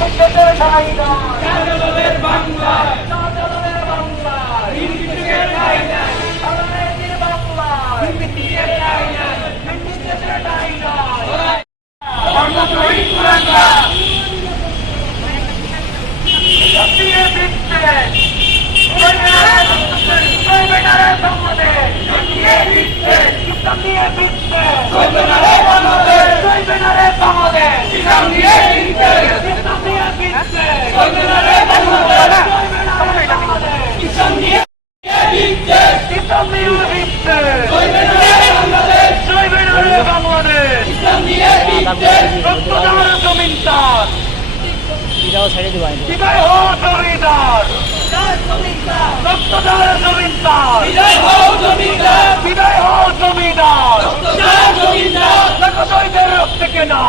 মুক্তিযুদ্ধের শহীদান শাহজালালের বাংলায় শাহজালালের বাংলায় বিপ্লবের ঠাঁই নাই শাহজালালের বাংলায় বিপ্লবের ঠাঁই নাই বিপ্লবের ঠাঁই নাই বাংলা শহীদ কুরাঙ্গা জাতীয় বৃত্তে সর্বনারে বাংলাদেশ জাতীয় বৃত্তে জাতীয় বৃত্তে সর্বনারে বাংলাদেশ সর্বনারে বাংলাদেশ জাতীয় বৃত্তে জাতীয় বৃত্তে সর্বনারে বাংলাদেশ সর্বনারে বাংলাদেশ জাতীয় বৃত্তে জাতীয় বৃত্তে সর্বনারে বাংলাদেশ সর্বনারে বাংলাদেশ জাতীয় বৃত্তে রক্তদান জমিদার বিদায় হো জমিদার রক্তদান জমিদার বিদায় হো জমিদার বিদায় হো জমিদার রক্তদান জমিদার লাখো শহীদের রক্ত কেনা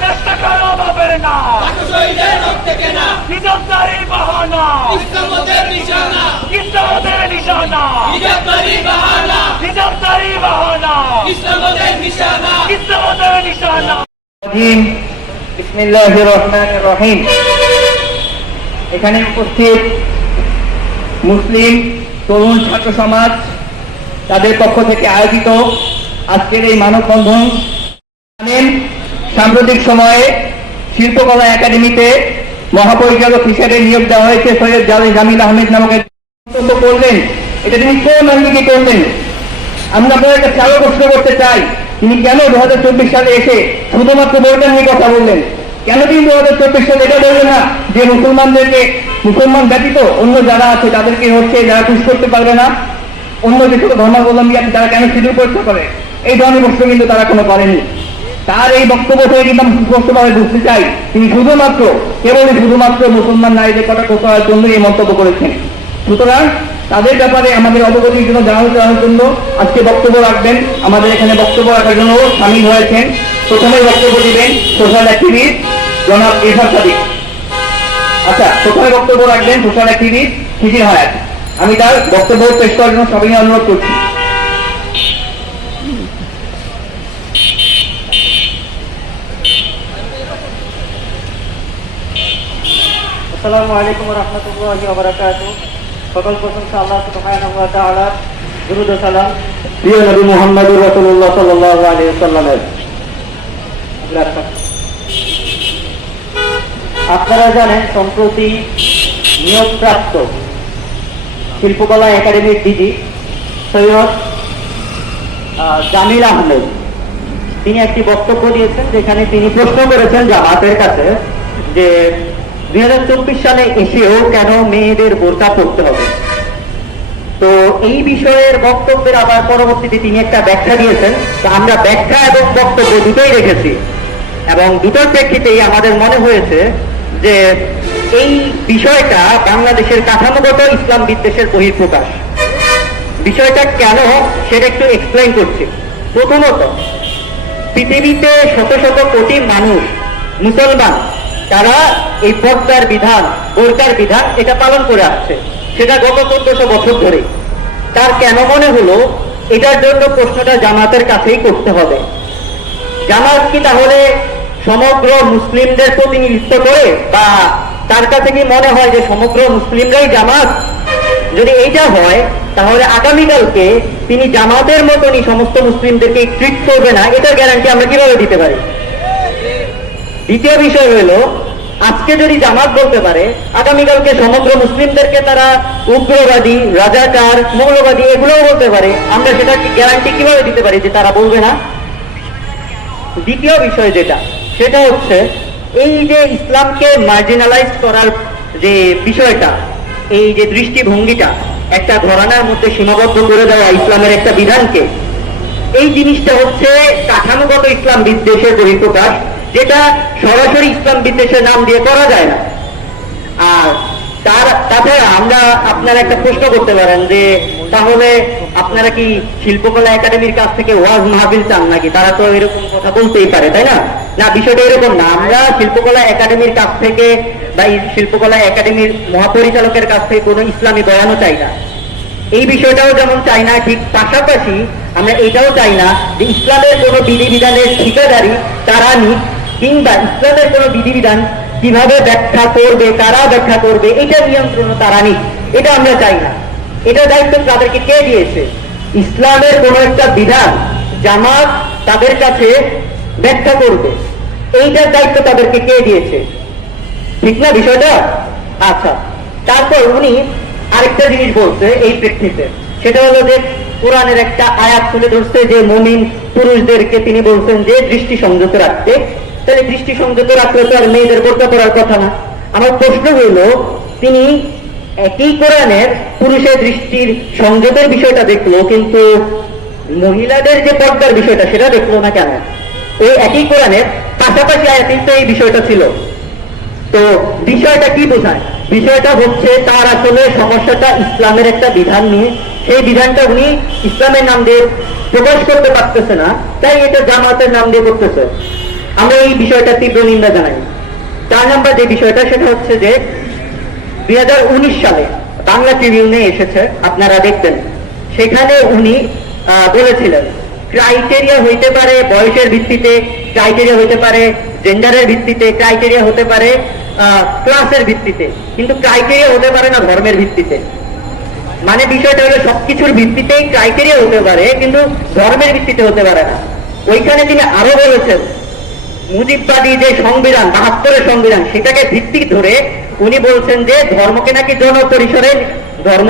চেষ্টা করো বাবের না লাখো শহীদের রক্ত কেনা নিজামদারি বাহানা ইসলামতের নিশানা ইসলামতের নিশানা নিজামদারি বাহানা নিজামদারি বাহানা ইসলামতের নিশানা ইসলামতের নিশানা বিসমিল্লাহির রহমানির রহিম। এখানে উপস্থিত মুসলিম তরুণ ছাত্র সমাজ তাদের পক্ষ থেকে আয়োজিত আজকের এই মানববন্ধন সাম্প্রতিক সময়ে শিল্পকলা একাডেমিতে মহাপরিচালক হিসেবে নিয়োগ দেওয়া হয়েছে সৈয়দ জামিল আহমেদ নামক মন্তব্য করলেন। এটা তিনি কোন আঙ্গিকে করলেন? আমরা আপনাদের কাছে আরো প্রশ্ন করতে চাই, তিনি কেন 2024 সালে এসে শুধুমাত্র বোর্ডের নিয়ে কথা বললেন? কেন তিনি 2024 সালে এটা বললেন না যে মুসলমান ব্যতীত অন্য যারা আছে তাদেরকে যারা পুশ করতে পারবে না, অন্য যে সকল ধর্মাবলম্বী আছে তারা কেন শিডিউল পরীক্ষা করে? এই ধরনের প্রশ্ন কিন্তু তারা কোনো করেনি। তার এই বক্তব্য থেকে কিন্তু আমি সুস্পষ্টভাবে বুঝতে চাই তিনি শুধুমাত্র মুসলমান নারীদের কথা করার জন্য এই মন্তব্য করেছেন। সুতরাং তাদের ব্যাপারে আমাদের অবগতির জন্য জানানোর জন্য আজকে বক্তব্য রাখবেন, আমাদের এখানে বক্তব্য রাখার জন্য সামিল হয়েছেন। প্রথমে বক্তব্য দিবেন সোশ্যাল অ্যাক্টিভিস্ট জনাব ইরফান সাদিক। প্রথমে বক্তব্য রাখবেন সোশ্যাল অ্যাক্টিভিস্ট শিশির হায়াত। আমি তার বক্তব্য পেশ করার জন্য সবাই অনুরোধ করছি। আসসালামু আলাইকুম ওয়া রাহমাতুল্লাহি ওয়া বারাকাতুহু। সকল প্রশংসা আল্লাহ সুবহানাহু ওয়া তাআলার, দুরূদ ও সালাম প্রিয় নবী মুহাম্মদুর রাসূলুল্লাহ সাল্লাল্লাহু আলাইহি ওয়াসাল্লামের। আপনারা জানেন সম্প্রতি নিয়োগপ্রাপ্ত শিল্পকলা একাডেমির ডিজি সৈয়দ জামিল আহমেদ তিনি একটি বক্তব্য দিয়েছেন, যেখানে তিনি প্রশ্ন করেছেন জামাতের কাছে যে 2024 সালে এসেও কেন মেয়েদের বোরকা পরতে হবে। তো এই বিষয়ের বক্তব্যের আবার পরবর্তীতে তিনি একটা ব্যাখ্যা দিয়েছেন। তো আমরা ব্যাখ্যা এবং বক্তব্য দুটোই রেখেছি এবং দুটোর প্রেক্ষিতেই আমাদের মনে হয়েছে যে এই বিষয়টা বাংলাদেশের কাঠামোগত ইসলাম বিদ্বেষের বহিঃপ্রকাশ। বিষয়টা কেন সেটা একটু এক্সপ্লেইন করছি। প্রথমত, পৃথিবীতে শত শত কোটি মানুষ মুসলমান তারা এই পর্দার বিধান, বোরকার বিধান এটা পালন করে আসছে, সেটা গত 1400 বছর ধরে। তার কেন মনে হলো এটার জন্য প্রশ্নটা জামাতের কাছেই করতে হবে? জামাত কি তাহলে সমগ্র মুসলিমদের প্রতিনিধিত্ব করে, বা তার কাছে কি মনে হয় যে সমগ্র মুসলিমরাই জামাত? যদি এইটা হয় তাহলে আগামীকালকে তিনি জামাতের মতনই সমস্ত মুসলিমদেরকে ট্রিট করবে না, এটার গ্যারান্টি আমরা কিভাবে দিতে পারি? দ্বিতীয় বিষয় হলো, আজকে যদি জামাত বলতে পারে আগামীকালকে সমগ্র মুসলিমদেরকে তারা উগ্রবাদী, রাজাকার, মৌলবাদী এগুলোও বলতে পারে, আমরা সেটা গ্যারান্টি কিভাবে দিতে পারি যে তারা বলবে না? দ্বিতীয় বিষয় সেটা হচ্ছে এই যে ইসলামকে মার্জিনালাইজ করার যে বিষয়টা, এই যে দৃষ্টিভঙ্গিটা, একটা ঘরানার মধ্যে সীমাবদ্ধ করে দেওয়া ইসলামের একটা বিধানকে, এই জিনিসটা হচ্ছে কাঠামোগত ইসলাম বিদ্বেষের বহিঃপ্রকাশ, যেটা সরাসরি ইসলাম বিদ্বেষের নাম দিয়ে করা যায় না। আর তাছাড়া আমরা আপনারা একটা প্রশ্ন করতে পারেন যে তাহলে আপনারা কি শিল্পকলা একাডেমির কাছ থেকে ওয়াজ মাহফিল চান নাকি? তারা তো এরকম কথা বলতেই পারে, তাই না? না, বিষয়টা এরকম না। আমরা শিল্পকলা একাডেমির কাছ থেকে বা শিল্পকলা একাডেমির মহাপরিচালকের কাছ থেকে কোনো ইসলামী বয়ানও চাই না। এই বিষয়টাও যেমন চাই না, ঠিক পাশাপাশি আমরা এটাও চাই না যে ইসলামের কোনো বিধিবিধানের ঠিকাদারি তারা নিক, কিংবা ইসলামের কোনো বিধিবিধান কিভাবে ব্যাখ্যা করবে, কারা ব্যাখ্যা করবে, এটা নিয়ন্ত্রণ তারা নিক, এটা আমরা চাই না। এটা দায়িত্ব তাদেরকে কে দিয়েছে? ইসলামের কোনো একটা বিধান জামাত তাদের কাছে ব্যাখ্যা করবে, এইটার দায়িত্ব তাদেরকে কে দিয়েছে? ঠিক না বিষয়টা? আচ্ছা, তারপর উনি আরেকটা জিনিস বলছে এই প্রেক্ষিতে, সেটা হলো যে কোরআনের একটা আয়াত তুলে ধরছে যে মুমিন পুরুষদেরকে তিনি বলছেন যে দৃষ্টি সংযত রাখতে। তাহলে দৃষ্টি সংযত রাখলে তো আর মেয়েদের বোরকা পরার কথা না। আমার প্রশ্ন হইল, তিনি একই কোরআনের পুরুষের দৃষ্টির সংযতের বিষয়টা দেখলো, কিন্তু মহিলাদের যে পর্দার বিষয়টা সেটা দেখলো না কেন? ওই একই কোরআনের পাশাপাশি আয়াতে তো এই বিষয়টা ছিল। তো বিষয়টা কি বোঝায়? বিষয়টা হচ্ছে তার আসলে সমস্যাটা ইসলামের একটা বিধান নিয়ে, সেই বিধানটা উনি ইসলামের নাম দিয়ে প্রকাশ করতে পারতেছে না, তাই এটা জামাতের নাম দিয়ে করতেছে। আমরা এই বিষয়টা তীব্র নিন্দা জানাই। 4 নম্বর যে বিষয়টা সেটা হচ্ছে যে 2019 সালে বাংলা ট্রিবিউনে এসেছে, আপনারা দেখবেন, সেখানে উনি বলেছিলেন ক্রাইটেরিয়া হইতে পারে বয়সের ভিত্তিতে, ক্রাইটেরিয়া হইতে পারে জেন্ডারের ভিত্তিতে, ক্রাইটেরিয়া হতে পারে ক্লাসের ভিত্তিতে, কিন্তু ক্রাইটেরিয়া হতে পারে না ধর্মের ভিত্তিতে। মানে বিষয়টা হলো সবকিছুর ভিত্তিতেই ক্রাইটেরিয়া হতে পারে, কিন্তু ধর্মের ভিত্তিতে হতে পারে না। ওইখানে তিনি আরো বলেছেন মুজিববাদী যে সংবিধান, 72-এর সংবিধান, সেটাকে ভিত্তি ধরে উনি বলছেন যে ধর্ম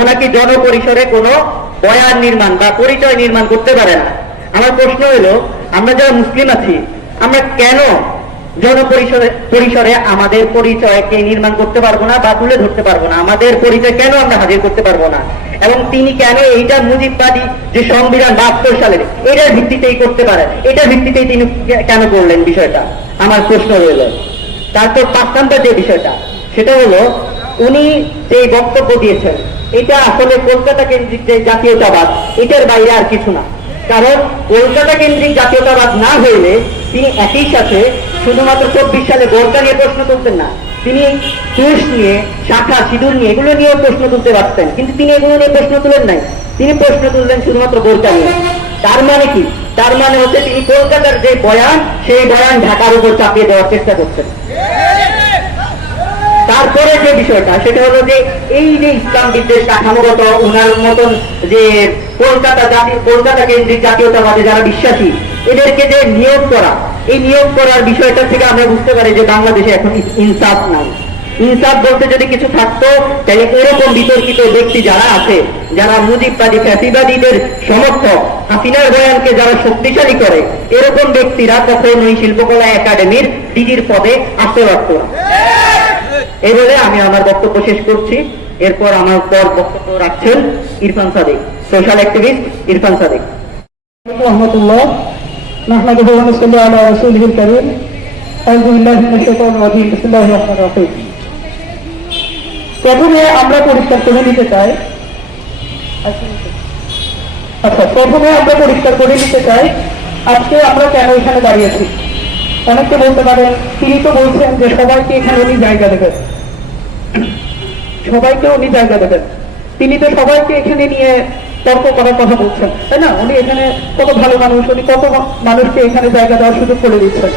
নাকি জনপরিসরে কোনো বয়ান নির্মাণ বা পরিচয় নির্মাণ করতে পারে না। আমার প্রশ্ন হলো, আমরা যারা মুসলিম আছি, আমরা কেন জনপরিসরে আমাদের পরিচয়কে নির্মাণ করতে পারবো না বা তুলে ধরতে পারবো না? আমাদের পরিচয় কেন আমরা হাজির করতে পারবো না? এবং তিনি কেন এইটা মুজিববাদী যে সংবিধান 72 সালের এটার ভিত্তিতেই করতে পারেন? এটার ভিত্তিতেই তিনি কেন করলেন বিষয়টা আমার প্রশ্ন রইল। তারপর 5 নম্বর যে বিষয়টা সেটা হলো, উনি যে বক্তব্য দিয়েছেন এটা আসলে কলকাতা কেন্দ্রিক যে জাতীয়তাবাদ, এটার বাইরে আর কিছু না। কারণ কলকাতা কেন্দ্রিক জাতীয়তাবাদ না হইলে তিনি একই সাথে শুধুমাত্র 24 সালে বোরকা নিয়ে প্রশ্ন তুলতেন না, তিনি তুষ নিয়ে, শাখা সিঁদুর নিয়ে, এগুলো নিয়েও প্রশ্ন তুলতে পারতেন, কিন্তু তিনি এগুলো নিয়ে প্রশ্ন তুলেন নাই। তিনি প্রশ্ন তুললেন শুধুমাত্র বোরকা নিয়ে। তার মানে কি? তার মানে হচ্ছে তিনি কলকাতার যে বয়ান, সেই বয়ান ঢাকার উপর চাপিয়ে দেওয়ার চেষ্টা করছেন। তারপরে যে বিষয়টা সেটা হলো যে এই যে ইসলাম বিদ্বেষ কাঠামোগত উনার মতন যে কলকাতা কেন্দ্রিক জাতীয়তাবাদে যারা বিশ্বাসী, এদেরকে যে নিয়োগ করা, এই নিয়োগ করার বিষয়টা থেকে আমরা বুঝতে পারি যে বাংলাদেশে এখন ইনসাফ নাই। ইনসাফ বলতে যদি কিছু থাকতো, তাহলে এরকম বিতর্কিত ব্যক্তি যারা আছে, যারা মুজিববাদী ফ্যাসিবাদীদের সমর্থক, হাসিনার বয়ানকে যারা শক্তিশালী করে, এরকম ব্যক্তিরা কখনোই শিল্পকলা একাডেমির ডিজির পদে আসতে পারত না। এই বলে আমি আমার বক্তব্য শেষ করছি। এরপর আমার পর বক্তব্য রাখছেন ইরফান সাদিক, সোশ্যাল অ্যাক্টিভিস্ট ইরফান সাদিক। রহমতুল্লাহ, নাহমাদুহু ওয়া নুসাল্লি আলা রাসূলিহিল কারীম। আউযু বিল্লাহি মিনাশ শাইতানির রাজীম। বিসমিল্লাহির রহমানির রহিম। প্রথমে আমরা পরিষ্কার করে নিতে চাই, আজকে আমরা কেন এখানে দাঁড়িয়েছি। অনেকে বলতে পারেন, তিনি তো বলছেন যে সবাইকে এখানে উনি জায়গা দেবেন, তিনি তো সবাইকে এখানে নিয়ে তর্ক করার কথা বলছেন, তাই না? উনি এখানে কত ভালো মানুষ, উনি কত মানুষকে এখানে জায়গা দেওয়ার সুযোগ করে দিচ্ছেন।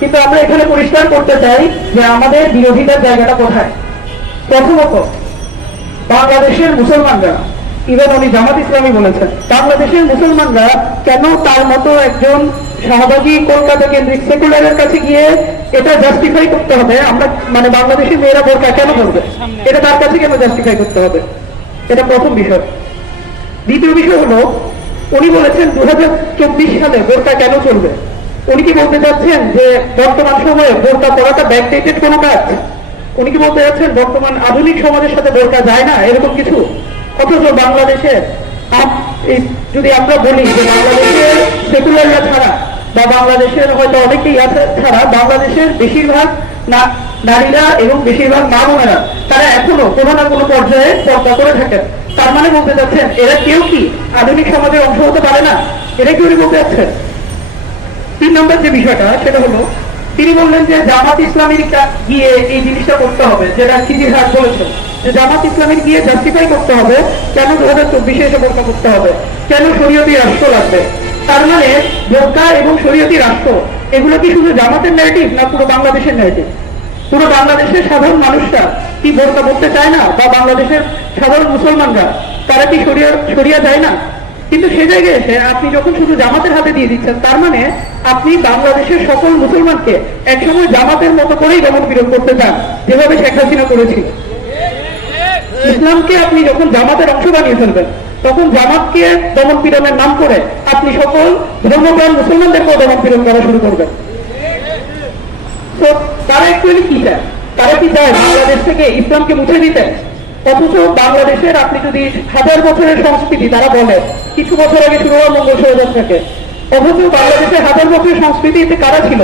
কিন্তু আমরা এখানে পরিষ্কার করতে চাই যে আমাদের বিরোধিতার জায়গাটা কোথায়। প্রথমত বাংলাদেশের মুসলমানরা, ইভেন উনি জামাত ইসলামী বলেছেন, বাংলাদেশের মুসলমানরা কেন তার মতো একজন শাহবাগী কলকাতা কেন্দ্রিক সেকুলারের কাছে গিয়ে এটা জাস্টিফাই করতে হবে, আমরা মানে বাংলাদেশের মেয়েরা বোরকা কেন করবে, এটা তার কাছে কেন জাস্টিফাই করতে হবে? এটা প্রথম বিষয়। দ্বিতীয় বিষয় হলো, উনি বলেছেন 2024 সালে বোরকা কেন চলবে। উনি কি বলতে চাচ্ছেন যে বর্তমান সময়ে বোরকা পরাটা ব্যাকডেটেড কোনো কাজ? উনি কি বলতে চাচ্ছেন বর্তমান আধুনিক সমাজের সাথে বোরকা যায় না, এরকম কিছু? অথচ বাংলাদেশের যদি আমরা বলি যে বাংলাদেশের সেকুলাররা ছাড়া বা বাংলাদেশের হয়তো অনেকেই আছে ছাড়া বাংলাদেশের বেশিরভাগ নারীরা এবং বেশিরভাগ মা বোনেরা তারা এখনো কোনো না কোনো পর্যায়ে পর্দা করে থাকেন। তার মানে বলতে চাচ্ছেন এরা কেউ কি আধুনিক সমাজের অংশ হতে পারে না? এটা কি উনি বলতে চাচ্ছেন? 3 নম্বর যে বিষয়টা সেটা হলো, তিনি বললেন যে জামাত ইসলামীর গিয়ে এই জিনিসটা করতে হবে, যেটা খিজির হাট বলেছেন যে জামাত ইসলামীর গিয়ে জাস্টিফাই করতে হবে কেন 2024 এসে বোরকা করতে হবে, কেন শরীয়তি রাষ্ট্র লাগবে। তার মানে বোরকা এবং শরীয়তি রাষ্ট্র এগুলো কি শুধু জামাতের ন্যারেটিভ না পুরো বাংলাদেশের ন্যারেটিভ? পুরো বাংলাদেশের সাধারণ মানুষরা কি বোরকা পড়তে চায় না, বা বাংলাদেশের সাধারণ মুসলমানরা তারা কি সরিয়া যায় না? কিন্তু সে জায়গায় এসে আপনি যখন শুধু জামাতের হাতে দিয়ে দিচ্ছেন, তার মানে আপনি বাংলাদেশের সকল মুসলমানকে একসময় জামাতের মতো করেই দমন পীড়ন করতে চান, যেভাবে শেখ হাসিনা করেছিল। ইসলামকে আপনি যখন জামাতের অংশ বানিয়ে ফেলবেন, তখন জামাতকে দমন পীড়নের নাম করে আপনি সকল ধর্মপ্রাণ মুসলমানদেরকেও দমন পীড়ন করা শুরু করবেন। তো তারা অ্যাকচুয়ালি কি চায়? তারা কি চায় বাংলাদেশ থেকে ইসলামকে মুছে দিতে? অথচ বাংলাদেশের আপনি যদি 1000 বছরের সংস্কৃতি, তারা বলে কিছু বছর আগে শুরু হওয়া মঙ্গল শোভাযাত্রাকে, অথচ বাংলাদেশের 1000 বছরের সংস্কৃতিতে কারা ছিল?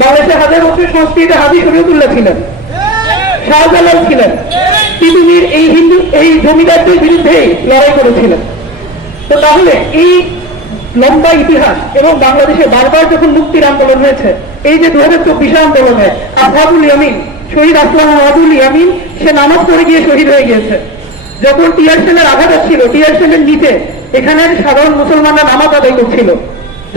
বাংলাদেশের 1000 বছরের সংস্কৃতিতে হাজী শরীয়তুল্লাহ ছিলেন, শাহজালাল ছিলেন, পৃথিবীর এই জমিদারদের বিরুদ্ধেই লড়াই করেছিলেন। তো তাহলে এই লম্বা ইতিহাস এবং বাংলাদেশে বারবার যখন মুক্তির আন্দোলন হয়েছে, এই যে 2024 আন্দোলনে আসহাবুল ইয়ামিন, শহীদ আসলাম আবুল ইয়ামিন, সে নামাজ পড়ে গিয়ে শহীদ হয়ে গিয়েছে। যখন টিয়ার সেলের আঘাত ছিল, টিয়ার সেলের নিচে এখানের সাধারণ মুসলমানরা নামাজ আদায় করছিল।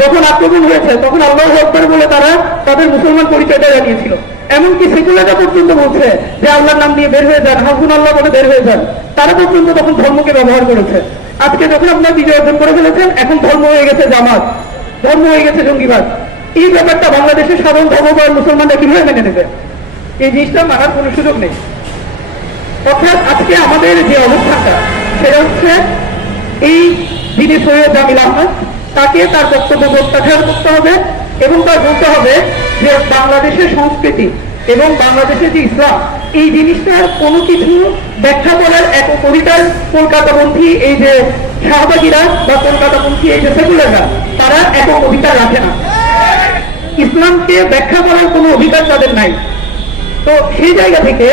যখন আক্রমণ হয়েছে, তখন আল্লাহু আকবার বলে তারা তাদের মুসলমান পরিচয়টা জানিয়েছিল। এমনকি সেকুলাররা পর্যন্ত বলছে যে আল্লাহর নাম নিয়ে বের হয়ে যান, হাসবুন আল্লাহ বলে বের হয়ে যান। তারা পর্যন্ত তখন ধর্মকে ব্যবহার করেছে। আজকে যখন আপনারা বিজয় অর্জন করে ফেলেছেন, এখন ধর্ম হয়ে গেছে জামাত, ধর্ম হয়ে গেছে জঙ্গিবাদ। এই ব্যাপারটা বাংলাদেশের সাধারণ ধর্মপ্রাণ মুসলমানরা কিভাবে মেনে নেবে? এই জিনিসটা মানার কোনো সুযোগ নেই। অর্থাৎ আজকে আমাদের যে অবস্থাটা, সেটা হচ্ছে এই যিনি সৈয়দ জামিল আহমেদ, তাকে তার বক্তব্য প্রত্যাখ্যান করতে হবে এবং তার বলতে হবে যে বাংলাদেশের সংস্কৃতি এবং বাংলাদেশের যে ইসলাম, এই জিনিসটার কোনো কিছু ব্যাখ্যা করার এক অধিকার কলকাতাপন্থী এই যে শাহবাগীরা বা কলকাতাপন্থী এই যে সেকুলাররা, তারা একক অধিকার রাখে না। ইসলামকে ব্যাখ্যা করার কোনো অধিকার তাদের নাই। তো সেই জায়গা থেকে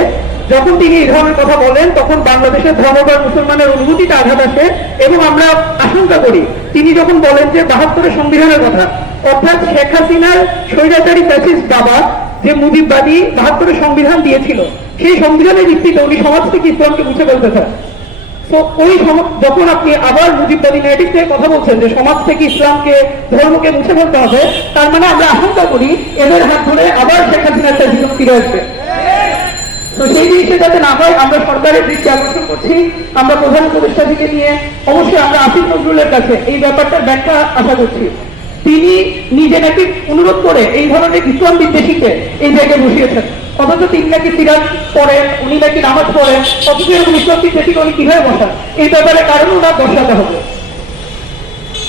যখন তিনি এই ধরনের কথা বলেন, তখন বাংলাদেশের ধর্মপ্রাণ মুসলমানের অনুভূতিটা আঘাত আসে এবং আমরা আশঙ্কা করি তিনি যখন বলেন যে 72 সংবিধানের কথা, অর্থাৎ শেখ হাসিনার স্বৈরাচারী ফ্যাসিস্ট বাবা যে মুজিববাদী 72 সংবিধান দিয়েছিল, সেই সংবিধানের ভিত্তিতে উনি সমাজ থেকে ইসলামকে মুছে ফেলতে চান। তো ওই যখন আপনি আবার মুজিববাদী ন্যারেটিভ থেকে কথা বলছেন যে সমাজ থেকে ইসলামকে, ধর্মকে মুছে ফেলতে হবে, তার মানে আমরা আশঙ্কা করি এদের হাত ধরে আবার শেখ হাসিনার ফ্যাসিজম ফিরে আসবে। তো সেই জিনিসটা যাতে না হয়, আমরা সরকারের দৃষ্টি আকর্ষণ করছি। আমরা প্রধান উপদেষ্টা থেকে নিয়ে অবশ্যই আমরা আসিফ নজরুলের কাছে এই ব্যাপারটার ব্যাখ্যা আশা করছি। তিনি নিজে নাকি অনুরোধ করে এই ধরনের ইসলাম বিদ্বেষীকে এই জায়গায় বসিয়েছেন, অথচ তিনি নাকি সিরাজ পড়েন, উনি নাকি নামাজ পড়েন, অথচ এরকম ইসলাম বিদ্বেষীকে উনি কিভাবে বসান? এই ব্যাপারে কারণ ওনার দর্শাতে হবে।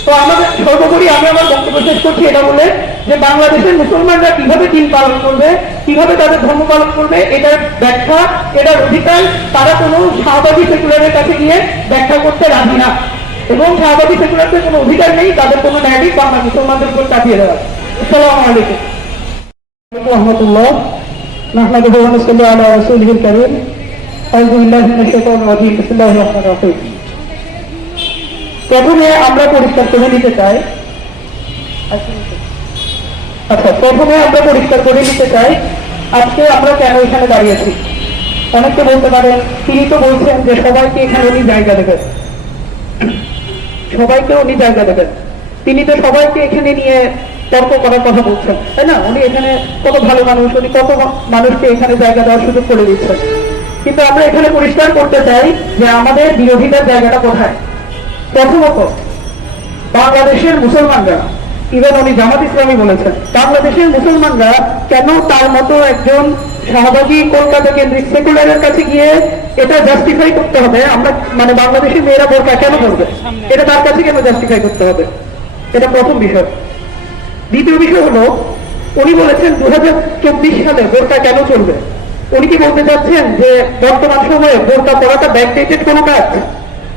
তো আমাদের সর্বোপরি আমি আমার বক্তব্য শেষ করছি এটা বলে যে বাংলাদেশের মুসলমানরা কিভাবে দিন পালন করবে, কিভাবে তাদের ধর্ম পালন করবে, এটার ব্যাখ্যা, এটার অধিকার তারা কোনো শাহবাগী সেকুলারের কাছে গিয়ে ব্যাখ্যা করতে রাজি না, এবং শাহবাগী সেকুলারদের কোনো অধিকার নেই তাদের কোনো ন্যারেটিভ বাংলা মুসলমানদের উপর চাপিয়ে দেওয়া। আসসালামু আলাইকুম রহমতুল্লাহ। নাহমাদুহু ওয়া নুসাল্লি আলা রাসূলিহিল কারীম। আউযু বিল্লাহি মিনাশ শাইতানির রাজীম। বিসমিল্লাহির রহমানির রহিম। প্রথমে আমরা পরিষ্কার করে নিতে চাই, আজকে আমরা কেন এখানে দাঁড়িয়েছি। অনেকে বলতে পারেন তিনি তো বলছেন যে সবাইকে এখানে উনি জায়গা দেবেন, সবাইকে উনি জায়গা দেবেন। তিনি তো সবাইকে এখানে নিয়ে তর্ক করার কথা বলছেন, তাই না? উনি এখানে কত ভালো মানুষ, উনি কত মানুষকে এখানে জায়গা দেওয়ার সুযোগ করে দিচ্ছেন। কিন্তু আমরা এখানে পরিষ্কার করতে চাই যে আমাদের বিরোধীদের জায়গাটা কোথায়। প্রথমত বাংলাদেশের মুসলমানরা, ইভেন উনি জামাত ইসলামী বলেছেন, বাংলাদেশের মুসলমানরা কেন তার মতো একজন শাহবাগী কলকাতা কেন্দ্রিক সেকুলারের কাছে গিয়ে এটা জাস্টিফাই করতে হবে, আমরা মানে বাংলাদেশের মেয়েরা বোরকা কেন করবে, এটা তার কাছে কেন জাস্টিফাই করতে হবে? এটা প্রথম বিষয়। দ্বিতীয় বিষয় হলো, উনি বলেছেন 2024 সালে বোরকা কেন চলবে। উনি কি বলতে চাচ্ছেন যে বর্তমান সময়ে বোরকা পড়াটা ব্যাকডেটেড কোনো কাজ?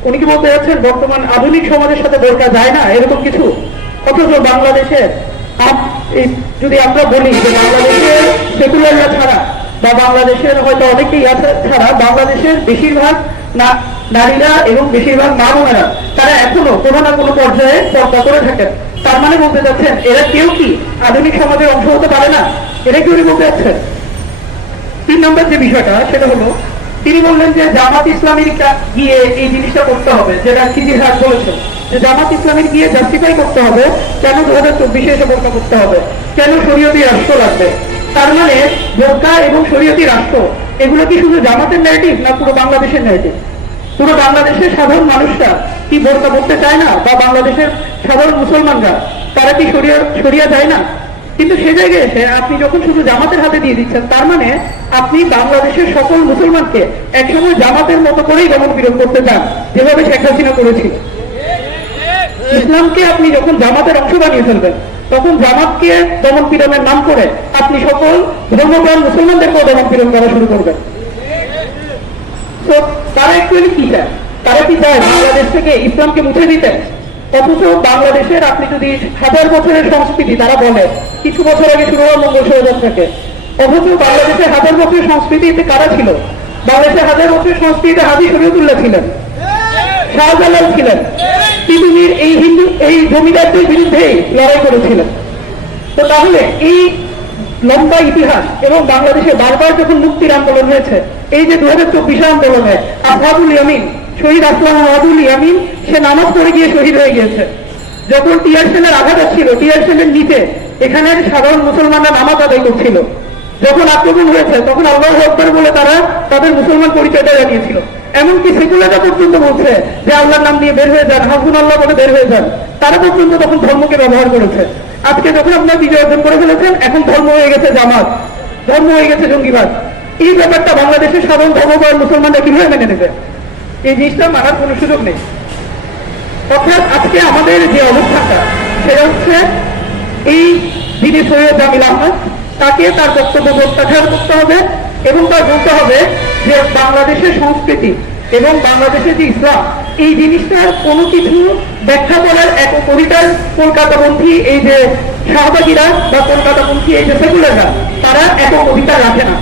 উনি কি বলতে যাচ্ছেন বর্তমান আধুনিক সমাজের সাথে বোরকা যায় না, এরকম কিছু? অথচ বাংলাদেশের যদি আমরা বলি যে বাংলাদেশের সেকুলাররা ছাড়া বা বাংলাদেশের হয়তো অনেকেই আছে ছাড়া, বাংলাদেশের বেশিরভাগ নারীরা এবং বেশিরভাগ মা বোনেরা তারা এখনো কোনো না কোনো পর্যায়ে পর্দা করে থাকেন। তার মানে বলতে যাচ্ছেন এরা কেউ কি আধুনিক সমাজের অংশ হতে পারে না? এটা কি উনি বলতে যাচ্ছেন? 3 নম্বর যে বিষয়টা, সেটা হলো তিনি বললেন যে জামাত ইসলামীর গিয়ে এই জিনিসটা করতে হবে, যেটা খিজির হাট বলেছেন। যে জামাত ইসলামের গিয়ে জাস্টিফাই করতে হবে কেন 2024 এসে বোরকা করতে হবে, কেন শরীয়তি রাষ্ট্র লাগবে। তার মানে বোরকা এবং শরীয়তি রাষ্ট্র এগুলো কি শুধু জামাতের ন্যারেটিভ না পুরো বাংলাদেশের ন্যারেটিভ? পুরো বাংলাদেশের সাধারণ মানুষরা কি বোরকা করতে চায় না, বা বাংলাদেশের সাধারণ মুসলমানরা তারা কি সরিয়া যায় না? কিন্তু সে জায়গায় এসে আপনি যখন শুধু জামাতের হাতে দিয়ে দিচ্ছেন, তার মানে আপনি বাংলাদেশের সকল মুসলমানকে একসময় জামাতের মতো করেই দমন পীড়ন করতে চান, যেভাবে শেখ হাসিনা করেছিল। ইসলামকে আপনি যখন জামাতের অংশ বানিয়ে ফেলবেন, তখন জামাতকে দমন পীড়নের নাম করে আপনি সকল ধর্মপ্রাণ মুসলমানদেরকেও দমন পীড়ন করা শুরু করবেন। তো তারা অ্যাকচুয়ালি কি চায়? তারা কি চায় বাংলাদেশ থেকে ইসলামকে মুছে দিতে? অথচ বাংলাদেশের আপনি যদি 1000 বছরের সংস্কৃতি, তারা বলে কিছু বছর আগে শুরু হওয়া মঙ্গল শোভাযাত্রাকে, অথচ বাংলাদেশের 1000 বছরের সংস্কৃতিতে কারা ছিল? বাংলাদেশের 1000 বছরের সংস্কৃতিতে হাজী শরীয়তুল্লাহ ছিলেন, শাহজালাল ছিলেন, পৃথিবীর এই জমিদারদের বিরুদ্ধে লড়াই করেছিলেন। তো তাহলে এই লম্বা ইতিহাস এবং বাংলাদেশে বারবার যখন মুক্তির আন্দোলন হয়েছে, এই যে 2024 আন্দোলনে আসহাবুল ইয়ামিন, শহীদ আসলাম আহাদুল ইয়ামিন, সে নামাজ পড়ে গিয়ে শহীদ হয়ে গিয়েছে। যখন টিয়ার সেলের আঘাত ছিল, টিয়ার সেলের নিচে এখানের সাধারণ মুসলমানরা নামাজ আদায় করছিল। যখন আক্রমণ হয়েছে, তখন আল্লাহু আকবার বলে তারা তাদের মুসলমান পরিচয়টা জানিয়েছিল। এমনকি সেকুলাররা পর্যন্ত বলছে যে আল্লাহর নাম দিয়ে বের হয়ে যান, হাসবুন আল্লাহ বলে বের হয়ে যান। তারা পর্যন্ত তখন ধর্মকে ব্যবহার করেছে। আজকে যখন আপনার বিজয় অর্জন করে ফেলেছেন, এখন ধর্ম হয়ে গেছে জামাত, ধর্ম হয়ে গেছে জঙ্গিবাদ। এই ব্যাপারটা বাংলাদেশের সাধারণ ধর্মপ্রাণ মুসলমানরা কিভাবে মেনে নেবে? এই জিনিসটা মানার কোনো সুযোগ নেই। অর্থাৎ আজকে আমাদের যে অবস্থাটা, সেটা হচ্ছে এই যিনি সৈয়দ জামিল আহমদ, তাকে তার বক্তব্য প্রত্যাখ্যান করতে হবে এবং তার বলতে হবে যে বাংলাদেশের সংস্কৃতি এবং বাংলাদেশের যে ইসলাম, এই জিনিসটার কোনো কিছু ব্যাখ্যা করার এক অধিকার কলকাতাপন্থী এই যে শাহবাগীরা বা কলকাতাপন্থী এই যে সেকুলাররা, তারা একক অধিকার রাখে না।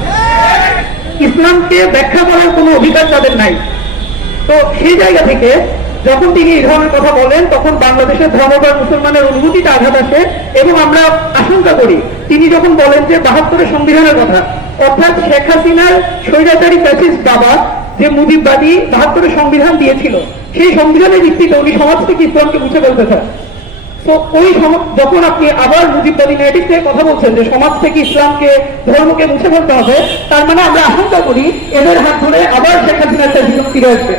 ইসলামকে ব্যাখ্যা করার কোনো অধিকার তাদের নাই। তো সেই জায়গা থেকে যখন তিনি এই ধরনের কথা বলেন, তখন বাংলাদেশের ধর্মপ্রাণ মুসলমানের অনুভূতিটা আঘাত আসে এবং আমরা আশঙ্কা করি তিনি যখন বলেন যে 72-এর সংবিধানের কথা, অর্থাৎ শেখ হাসিনার স্বৈরাচারী ফ্যাসিস্ট বাবা যে মুজিববাদী 72-এর সংবিধান দিয়েছিল, সেই সংবিধানের ভিত্তিতে উনি সমাজ থেকে ইসলামকে মুছে ফেলতে চান। তো ওই যখন আপনি আবার মুজিববাদী ন্যারেটিভ থেকে কথা বলছেন যে সমাজ থেকে ইসলামকে, ধর্মকে মুছে ফেলতে হবে, তার মানে আমরা আশঙ্কা করি এদের হাত ধরে আবার শেখ হাসিনার ফ্যাসিজম ফিরে আসবে।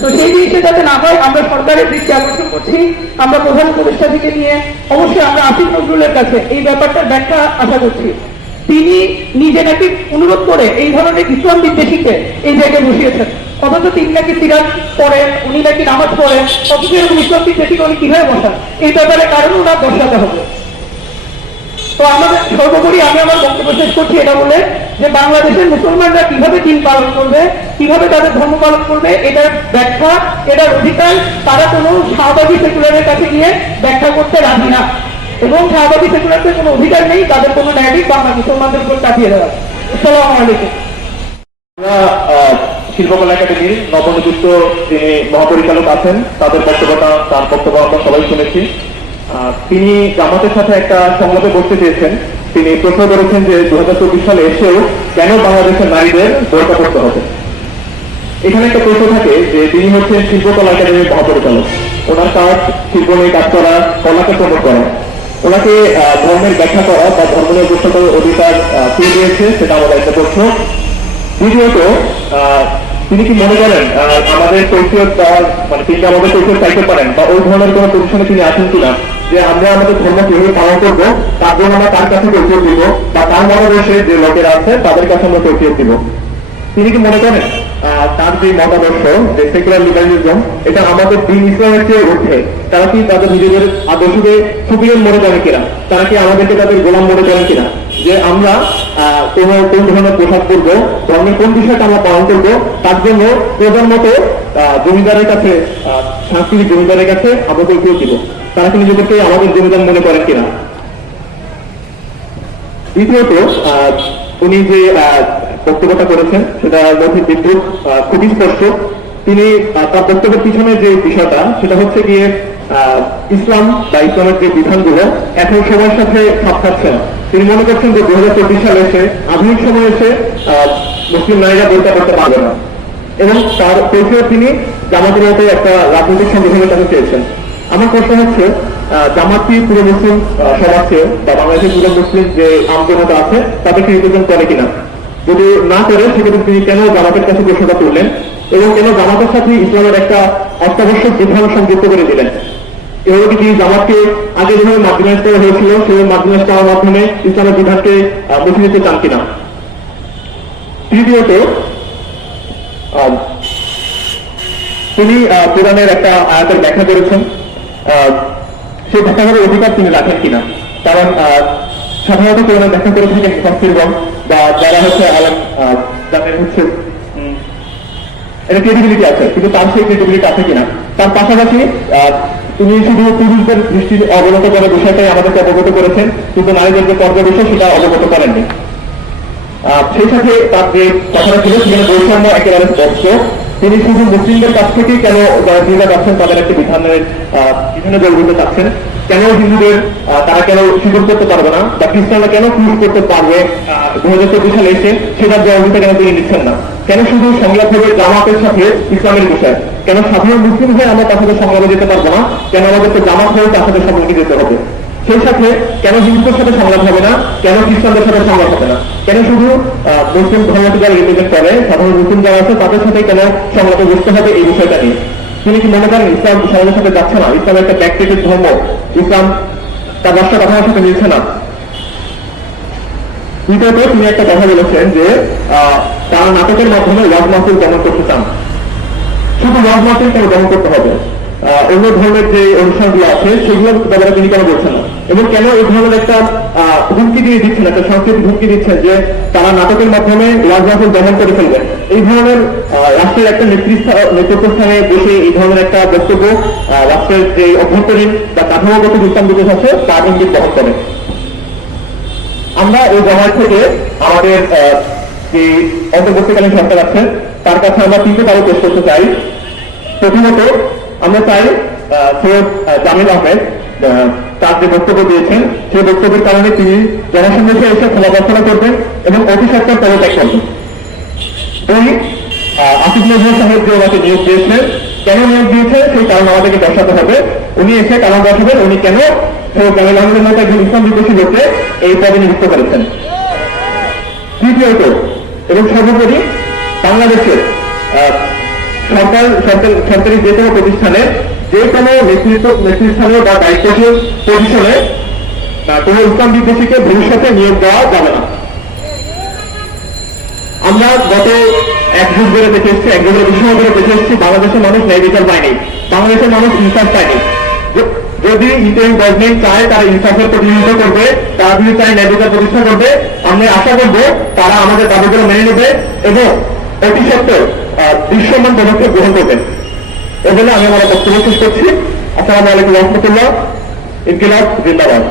তো সেই জিনিসটা যাতে না হয়, আমরা সরকারের দৃষ্টি আকর্ষণ করছি। আমরা প্রধান উপদেষ্টা থেকে নিয়ে অবশ্যই আমরা আসিফ নজরুলের কাছে এই ব্যাপারটার ব্যাখ্যা আশা করছি। তিনি নিজে নাকি অনুরোধ করে এই ধরনের ইসলাম বিদ্বেষীকে এই জায়গায় বসিয়েছেন, অথচ তিনি নাকি সিরাজ পড়েন, উনি নাকি নামাজ পড়েন, অথচ এরকম ইসলাম বিদ্বেষীকে উনি কিভাবে বসান? এই ব্যাপারে কারণ ওনার বসাতে হবে। তো আমাদের সর্বোপরি আমি আমার বক্তব্য শেষ করছি এটা বলে যে বাংলাদেশের মুসলমানরা কিভাবে দিন পালন করবে, কিভাবে তাদের ধর্ম পালন করবে, এটার ব্যাখ্যা, এটার অধিকার তারা কোনো শাহবাগী সেকুলারের কাছে গিয়ে ব্যাখ্যা করতে রাজি না, এবং শাহবাগী সেকুলারদের কোনো অধিকার নেই তাদের কোনো ন্যারেটিভ বাংলা মুসলমানদের উপর চাপিয়ে দেওয়া। আসসালামু আলাইকুম। আমরা শিল্পকলা একাডেমির নবনিযুক্ত যিনি মহাপরিচালক আছেন, তাদের বক্তব্যটা, তার বক্তব্য আমরা সবাই শুনেছি। তিনি জামাতের সাথে একটা সংলাপে বসতে চেয়েছেন। তিনি প্রশ্ন করেছেন যে 2024 সালে এসেও কেন বাংলাদেশের নারীদের বোরকা করতে হবে। এখানে একটা প্রশ্ন থাকে যে তিনি হচ্ছেন শিল্পকলা একাডেমির মহাপরিচালক, ওনার কাজ শিল্প নিয়ে কাজ করা, কলাকে প্রমোট করা। ওনাকে ধর্মের ব্যাখ্যা করা বা ধর্ম নিয়ে প্রশ্ন করার অধিকার কে দিয়েছে, সেটা আমাদের একটা প্রশ্ন। দ্বিতীয়ত, তিনি কি মনে করেন আমাদের কৈফিয়ত দেওয়ার, মানে তিনি আমাদের কৈফিয়ত চাইতে পারেন বা ওই ধরনের কোনো পজিশনে তিনি আছেন কিনা যে আমরা আমাদের ধর্ম কিভাবে পালন করবো, তার জন্য আমরা তার কাছে কৈফিয়ত দিব বা তার মনোদেশে যে লোকেরা আছে তাদের কাছে আমরা কৈফিয়ত দিব? তিনি কি মনে করেন তার যে মতাদর্শ, যে সেকুলার লিবারালিজম, এটা আমাদের দিন ইসলামের চেয়ে উঠে? তারা কি তাদের নিজেদের আদর্শকে সুপিরিয়র মনে করেন কিনা? তারা কি আমাদেরকে তাদের গোলাম মনে করেন কিনা? যে আমরা কোন ধরনের পোশাক করবো, ধর্মের কোন বিষয়টা আমরা পালন করবো, তার জন্য প্রধান মতো জমিদারের কাছে, সাংস্কৃতিক জমিদারের কাছে আমরা কৈফিয়ত দিব? তারা কি নিজেদেরকে আমাদের জমিদার মনে করেন কিনা? দ্বিতীয়ত, উনি যে বক্তব্যটা করেছেন সেটার মধ্যে বিদ্রুপ খুবই স্পষ্ট। তিনি তার বক্তব্যের পিছনে যে বিষয়টা, সেটা হচ্ছে গিয়ে ইসলাম বা ইসলামের যে বিধানগুলো এখন সময়ের সাথে খাপ খাচ্ছে না। তিনি মনে করছেন যে 2024 সালে এসে, আধুনিক সময়ে এসে মুসলিম নারীরা বোরকা করতে পারবে না। এবং তার পরিচয় তিনি জামাতের মতো একটা রাজনৈতিক সংগঠনের কাছে চেয়েছেন। আমার প্রশ্ন হচ্ছে, জামাত কি পুরো মুসলিম সমাজকে বা বাংলাদেশের পুরো মুসলিম যে আমজনতা আছে তাদেরকে রিপ্রেজেন্ট করে কিনা? যদি না করে সেক্ষেত্রে তিনি কেন জামাতের কাছে প্রশ্নটা করলেন এবং কেন জামাতের সাথে ইসলামের একটা অত্যাবশ্যক বিধান সংযুক্ত করে দিলেন? এভাবে কি তিনি জামাতকে আগে যেভাবে মার্জিনাইজ করা হয়েছিল সেভাবে মার্জিনাইজ করার মাধ্যমে ইসলামের বিধানকে মুছে দিতে চান কিনা? তৃতীয়ত, তিনি কোরআনের একটা আয়াতের ব্যাখ্যা করেছেন, সেই ব্যাখ্যা করার অধিকার তিনি রাখেন কিনা? কারণ সাধারণত কোরআনের ব্যাখ্যা করে থাকেন মুফাসসিরগণ বা যারা হচ্ছে আলেম, যাদের হচ্ছে এটা ক্রেডিবিলিটি আছে, কিন্তু তার সেই ক্রেডিবিলিটি আছে কিনা? তার পাশাপাশি তিনি শুধু পুরুষদের দৃষ্টি অবগত করার বিষয়টাই আমাদেরকে অবগত করেছেন, কিন্তু নারীদের যে কর্ম বিষয় সেটা অবগত করেননি। সেই সাথে তার যে কথাটা ছিল সেখানে বৈষম্য একেবারে স্পষ্ট। তিনি শুধু মুসলিমদের কাছ থেকে কেন যারা জিনা যাচ্ছেন তাদের একটা বিধানের বিভিন্ন দলগুলো চাচ্ছেন, কেন হিন্দুদের তারা কেন স্বীকার করতে পারবে না বা খ্রিস্টানরা কেন ক্রুশ করতে পারবে 2024 সালে এসে সেটার জবাবদিহিতা কেন তিনি নিচ্ছেন না? কেন শুধু সংলাপ হবে জামাতের সাথে ইসলামের বিষয়? কেন সাধারণ মুসলিম হয়ে আমরা তার সাথে সংলাপে যেতে পারবো না? কেন আমাদেরকে জামাত হয়ে তার সাথে সংলাপে যেতে হবে? সেই সাথে কেন হিন্দুদের সাথে সংলাপ হবে না? কেন খ্রিস্টানদের সাথে সংলাপ হবে না? কেন শুধু মুসলিম ধর্মকে যারা রিপ্রেজেন্ট করে সাধারণ মুসলিম যারা আছে তাদের সাথে কেন সংলাপে বসতে হবে এই বিষয়টা নিয়ে? তিনি কি মনে করেন ইসলাম সমাজের সাথে যাচ্ছে না? ইসলাম একটা ব্যাকটেটেড ধর্ম, ইসলাম তার রাষ্ট্র কাঠামোর সাথে মিলছে না? দ্বিতীয়ত, তিনি একটা কথা বলেছেন যে তারা নাটকের মাধ্যমে ওয়াজ মাহফিল দমন করতে চান। শুধু ওয়াজ মাহফিল কেন দমন করতে হবে? অন্য ধরনের যে অনুষ্ঠানগুলো আছে সেগুলোর ব্যাপারে তিনি কেন বলছেন না? এবং কেন এই ধরনের একটা হুমকি দিয়ে দিচ্ছেন, একটা সাংস্কৃতিক হুমকি দিচ্ছেন যে তারা নাটকের মাধ্যমে ওয়াজ মাহফিল দমন করে ফেলবেন? এই ধরনের রাষ্ট্রের একটা নেতৃত্ব স্থানে বসে এই ধরনের একটা বক্তব্য রাষ্ট্রের যে অভ্যন্তরীণ বা কাঠামোগত ইসলাম বিকাশ আছে তার ইঙ্গিত বহন করে। আমরা এই জামায়াত থেকে আমাদের যে অন্তর্বর্তীকালীন সরকার আছে তার কাছে আমরা তিনটে কারো পেশ করতে চাই। প্রথমত, আমরা চাই সৈয়দ জামিল আহমেদ তার যে বক্তব্য দিয়েছেন সেই বক্তব্যের কারণে তিনি জনসম্মুখে এসে ক্ষমা প্রার্থনা করবেন এবং অতি সত্ত্বর পদত্যাগ করবেন। দুই, আসিফ নজরুল সাহেব যে ওনাকে নিয়োগ দিয়েছেন, কেন নিয়োগ দিয়েছে সেই কারণ আমাদেরকে দর্শাতে হবে। উনি এসে কারণ দর্শাবেন উনি কেন সৈয়দ জামিল আহমেদের মতো একজন ইসলাম বিদ্বেষী লোককে এই পদে নিযুক্ত করেছেন। তৃতীয়ত এবং সর্বোপরি, বাংলাদেশের সরকারি যে কোনো প্রতিষ্ঠানে যে কোনো নেতৃস্থানে বা দায়িত্বশীল পজিশনে কোন ইসলাম বিদ্বেষীকে ভবিষ্যতে নিয়োগ দেওয়া যাবে না। আমরা গত এক যুগ ধরে দেখে এসছি, এক যুগের বেশি সময় ধরে দেখে এসছি বাংলাদেশের মানুষ ন্যায় বিচার পায়নি, বাংলাদেশের মানুষ ইনসাফ পায়নি। যদি ইন্টারিম গভর্নমেন্ট চায় তারা ইনসাফের প্রতিনিধিত্ব করবে, তারা যদি চায় ন্যায় বিচার প্রতিষ্ঠা করবে, আমরা আশা করবো তারা আমাদের দাবিগুলো মেনে নেবে এবং অতি সত্ত্বর দৃশ্যমান পদক্ষেপ গ্রহণ করবেন। এ বলে আমি আমার বক্তব্য শেষ করছি। আসসালামু আলাইকুম রহমতুল্লাহ। ইনকিলাব জিন্দাবাদ।